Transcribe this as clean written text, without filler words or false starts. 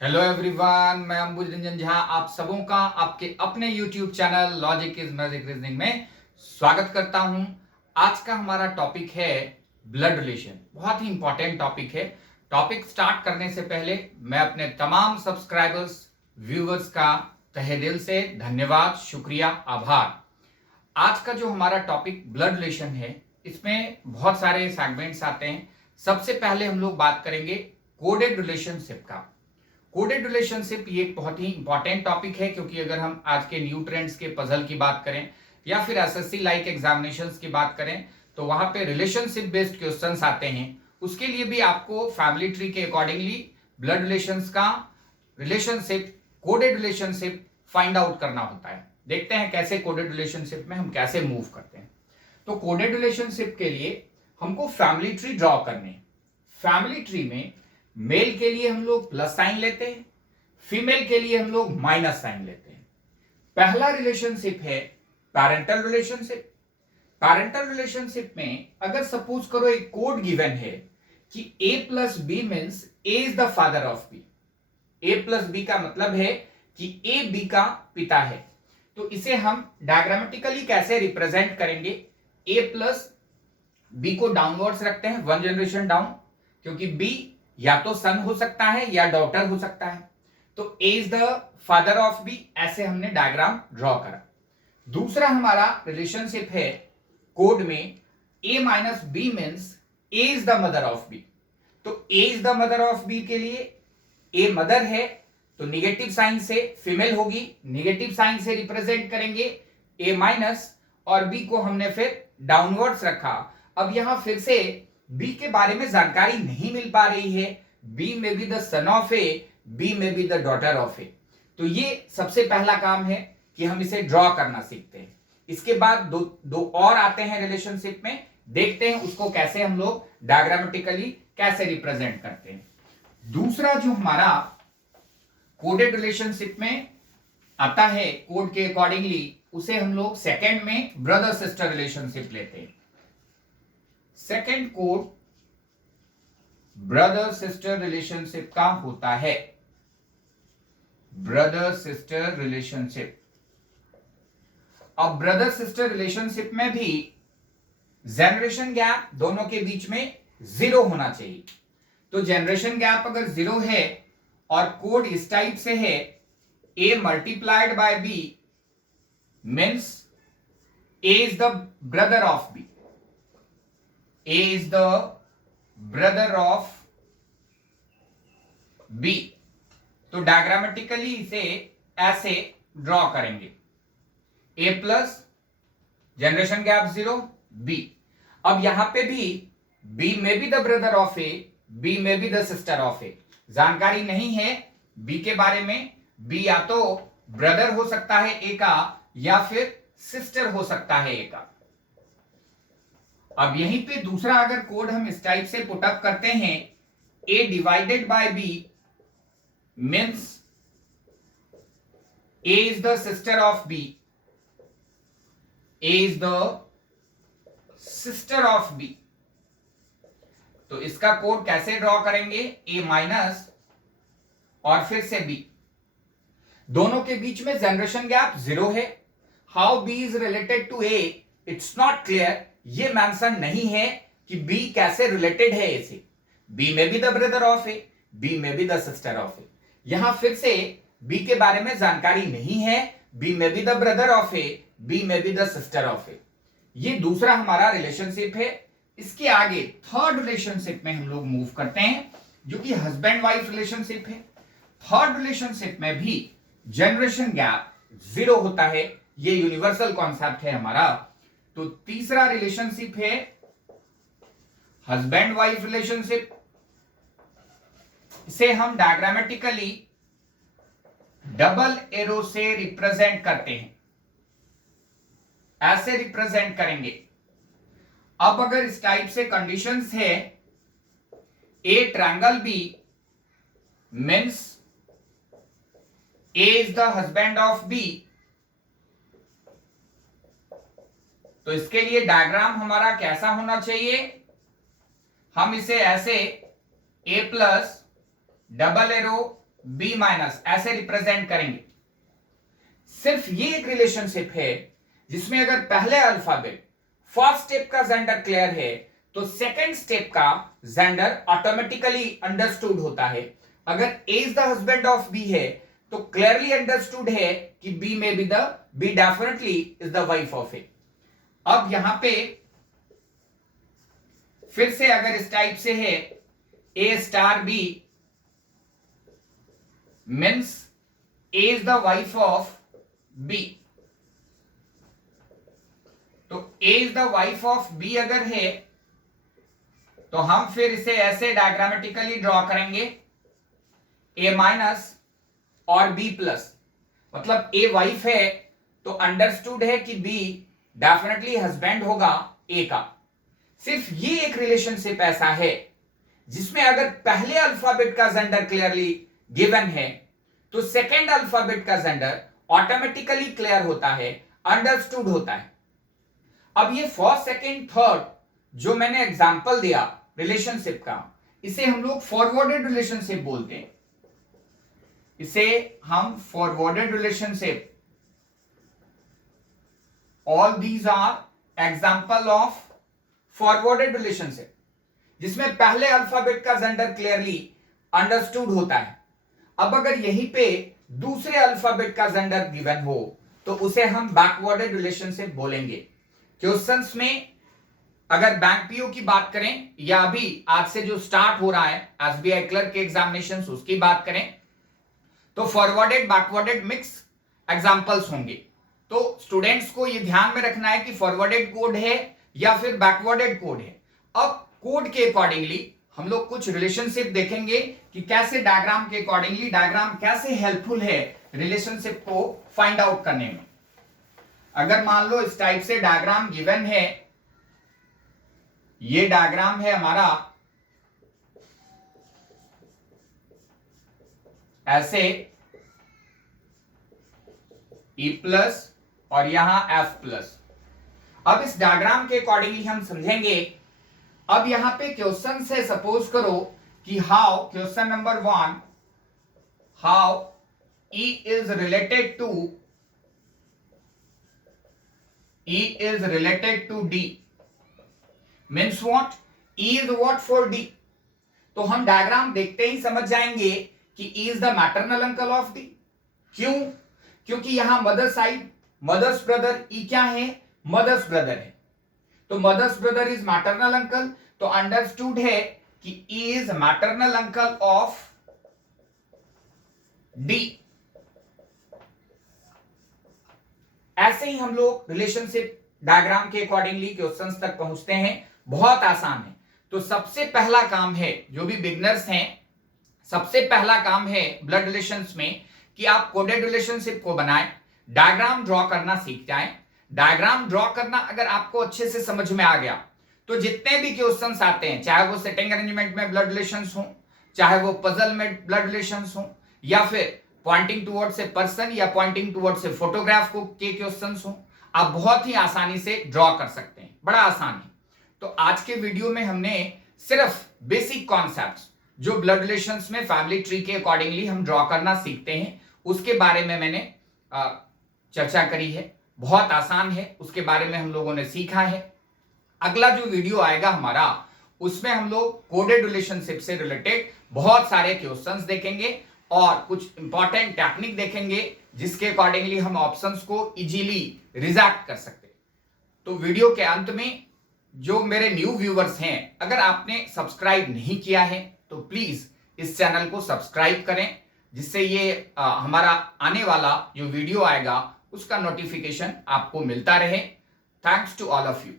Hello everyone, मैं अंबुज रंजन झा आप सबों का आपके अपने YouTube channel logic is magic reasoning में स्वागत करता हूं। आज का हमारा टॉपिक है ब्लड रिलेशन। बहुत ही इंपॉर्टेंट टॉपिक है। टॉपिक स्टार्ट करने से पहले मैं अपने तमाम सब्सक्राइबर्स व्यूवर्स का तहे दिल से धन्यवाद, शुक्रिया, आभार। आज का जो हमारा टॉपिक ब्लड रिलेशन है, इसमें बहुत सारे सेगमेंट्स आते हैं। सबसे पहले हम लोग बात करेंगे कोडेड रिलेशनशिप का। कोडेड रिलेशनशिप ये एक बहुत ही इंपॉर्टेंट टॉपिक है, क्योंकि अगर हम आज के न्यू ट्रेंड्स के पजल की बात करें या फिर एसएससी लाइक एग्जामिनेशंस की बात करें तो वहां पे रिलेशनशिप बेस्ड क्वेश्चंस आते हैं। उसके लिए भी आपको फैमिली ट्री के अकॉर्डिंगली ब्लड रिलेशंस का relationship, coded relationship find out करना होता है। देखते हैं कैसे कोडेड रिलेशनशिप में हम कैसे मूव करते हैं। तो कोडेड रिलेशनशिप के लिए हमको फैमिली ट्री ड्रॉ करने हैं। फैमिली ट्री में मेल के लिए हम लोग प्लस साइन लेते हैं, फीमेल के लिए हम लोग माइनस साइन लेते हैं। पहला रिलेशनशिप है पैरेंटल रिलेशनशिप। पैरेंटल रिलेशनशिप में अगर सपोज करो एक कोड गिवन है कि a plus b means a is the father of b। a plus b का मतलब है कि a b का पिता है। तो इसे हम डायग्रामेटिकली कैसे रिप्रेजेंट करेंगे? a प्लस b को डाउनवर्ड्स रखते हैं, 1 जनरेशन डाउन, क्योंकि b या तो सन हो सकता है या डॉटर हो सकता है। तो a is the father of b, ऐसे हमने डायग्राम ड्रॉ करा। दूसरा हमारा रिलेशनशिप है कोड में a minus b means a is the mother of b। तो a is the mother of b के लिए a मदर है तो निगेटिव साइन से फीमेल होगी, निगेटिव साइन से रिप्रेजेंट करेंगे a माइनस, और b को हमने फिर डाउनवर्ड्स रखा। अब यहां फिर से b के बारे में जानकारी नहीं मिल पा रही है। b में be the son of A, b में बी द डॉटर ऑफ ए। तो ये सबसे पहला काम है कि हम इसे ड्रॉ करना सीखते हैं। इसके बाद दो और आते हैं रिलेशनशिप में, देखते हैं उसको कैसे हम लोग डायग्रामेटिकली कैसे रिप्रेजेंट करते हैं। दूसरा जो हमारा कोडेड रिलेशनशिप में आता है कोड के अकॉर्डिंगली, उसे हम लोग सेकेंड में ब्रदर सिस्टर रिलेशनशिप लेते हैं। Second code brother sister relationship का होता है। Brother sister relationship. अब ब्रदर सिस्टर रिलेशनशिप में भी जनरेशन गैप दोनों के बीच में 0 होना चाहिए। तो जनरेशन गैप अगर 0 है और कोड इस टाइप से है a multiplied by b means a is the brother of b, a is the brother of b। तो डायग्रामेटिकली इसे ऐसे ड्रॉ करेंगे, a plus generation gap 0 b। अब यहां पे भी b में be the brother of a, b में be the sister of a। जानकारी नहीं है b के बारे में। b या तो ब्रदर हो सकता है a का या फिर सिस्टर हो सकता है a का। अब यहीं पे दूसरा अगर कोड हम इस टाइप से पुटअप करते हैं, a divided by b means a is the sister of b, a is the sister of b। तो इसका कोड कैसे ड्रॉ करेंगे? a माइनस और फिर से b। दोनों के बीच में जनरेशन गैप 0 है। How b is related to a, it's not clear. ये मेंशन नहीं है कि b कैसे रिलेटेड है a से। b में be the brother of A, b में बी द सिस्टर ऑफ ए। यहां फिर से b के बारे में जानकारी नहीं है। b में be the brother of A, b में बी द सिस्टर ऑफ ए। ये दूसरा हमारा रिलेशनशिप है। इसके आगे थर्ड रिलेशनशिप में हम लोग मूव करते हैं, जो कि हस्बैंड वाइफ रिलेशनशिप है। थर्ड रिलेशनशिप में भी जनरेशन गैप 0 होता है। ये यूनिवर्सल कॉन्सेप्ट है हमारा। तो तीसरा रिलेशनशिप है हस्बैंड वाइफ रिलेशनशिप। इसे हम डायग्रामेटिकली डबल एरो से रिप्रेजेंट करते हैं, ऐसे रिप्रेजेंट करेंगे। अब अगर इस टाइप से कंडीशंस है A triangle B means A is the husband of B, तो इसके लिए डायग्राम हमारा कैसा होना चाहिए? हम इसे ऐसे a plus double arrow B minus, ऐसे रिप्रेजेंट करेंगे। सिर्फ ये एक रिलेशनशिप है जिसमें अगर पहले अल्फाबेट फर्स्ट स्टेप का जेंडर क्लियर है तो सेकेंड स्टेप का जेंडर ऑटोमेटिकली अंडरस्टूड होता है। अगर A is the husband of B है तो क्लियरली अंडरस्टूड है कि B definitely is the wife of A. अब यहां पे फिर से अगर इस टाइप से है A star B means A is the wife of B, तो A is the wife of B अगर है तो हम फिर इसे ऐसे डायग्रामेटिकली ड्रॉ करेंगे ए माइनस और बी प्लस, मतलब ए वाइफ है तो अंडरस्टूड है कि बी डेफिनेटली हस्बैंड होगा ए का। सिर्फ ये एक रिलेशनशिप ऐसा है जिसमें अगर पहले अल्फाबेट का जेंडर क्लियरली गिवन है तो सेकेंड अल्फाबेट का जेंडर ऑटोमेटिकली क्लियर होता है, अंडरस्टूड होता है। अब ये फर्स्ट सेकेंड थर्ड जो मैंने एग्जांपल दिया रिलेशनशिप का, इसे हम लोग फॉरवर्डेड रिलेशनशिप बोलते हैं। इसे हम forwarded relationship, all these are example of forwarded relationship, जिसमें पहले अल्फाबेट का जेंडर क्लियरली अंडरस्टूड होता है। अब अगर यहीं पे दूसरे अल्फाबेट का जेंडर गिवन हो तो उसे हम बैकवर्डेड रिलेशनशिप बोलेंगे। क्वेश्चंस में अगर बैंक पीओ की बात करें या अभी आज से जो स्टार्ट हो रहा है एसबीआई क्लर्क के एग्जामिनेशन उसकी बात करें तो फॉरवर्डेड बैकवर्डेड मिक्स एग्जांपल्स होंगे। तो स्टूडेंट्स को ये ध्यान में रखना है कि फॉरवर्डेड कोड है या फिर बैकवर्डेड कोड है। अब कोड के अकॉर्डिंगली हम लोग कुछ रिलेशनशिप देखेंगे कि कैसे डायग्राम के अकॉर्डिंगली डायग्राम कैसे हेल्पफुल है रिलेशनशिप को फाइंड आउट करने में। अगर मान लो इस टाइप से डायग्राम गिवन है, ये डायग्राम है हमारा ऐसे E प्लस और यहां F प्लस। अब इस डायग्राम के अकॉर्डिंगली हम समझेंगे। अब यहां पे क्वेश्चन से सपोज करो कि how, question number 1, how E is related to D means what? E is what for D? तो हम डायग्राम देखते ही समझ जाएंगे कि E is the maternal uncle of D। क्यों? क्योंकि यहां mother side, mother's brother, E क्या है? मदर्स ब्रदर है, तो mother's brother is maternal uncle, तो अंडरस्टूड है कि E is maternal uncle of D। ऐसे ही हम लोग रिलेशनशिप डायग्राम के अकॉर्डिंगली क्वेश्चंस तक पहुंचते हैं। बहुत आसान है। तो सबसे पहला काम है, जो भी बिगनर्स हैं, सबसे पहला काम है ब्लड रिलेशंस में कि आप कोडेड रिलेशनशिप को बनाएं, डायग्राम ड्रॉ करना सीख जाएं। डायग्राम ड्रॉ करना अगर आपको अच्छे से समझ में आ गया तो जितने भी क्वेश्चंस आते हैं, चाहे वो सेटिंग अरेंजमेंट में ब्लड रिलेशंस हो, चाहे वो पजल में ब्लड रिलेशंस हो, या फिर पॉइंटिंग टुवर्ड्स ए पर्सन या पॉइंटिंग टुवर्ड्स ए फोटोग्राफ को के क्वेश्चंस हो, आप बहुत ही आसानी से ड्रॉ कर सकते हैं। बड़ा आसान है। तो आज के वीडियो में हमने सिर्फ बेसिक कॉन्सेप्ट्स जो ब्लड रिलेशंस में फैमिली ट्री के अकॉर्डिंगली हम ड्रॉ करना सीखते हैं उसके बारे में मैंने चर्चा करी है। बहुत आसान है, उसके बारे में हम लोगों ने सीखा है। अगला जो वीडियो आएगा हमारा, उसमें हम लोग कोडेड रिलेशनशिप से रिलेटेड बहुत सारे क्वेश्चंस देखेंगे और कुछ इंपॉर्टेंट टेक्निक देखेंगे जिसके अकॉर्डिंगली हम ऑप्शंस को इजीली रिजेक्ट कर सकते हैं। तो वीडियो के अंत में जो मेरे न्यू व्यूअर्स हैं, अगर आपने सब्सक्राइब नहीं किया है तो प्लीज इस चैनल को सब्सक्राइब करें, जिससे ये हमारा आने वाला जो वीडियो आएगा उसका नोटिफिकेशन आपको मिलता रहे। Thanks to all of you.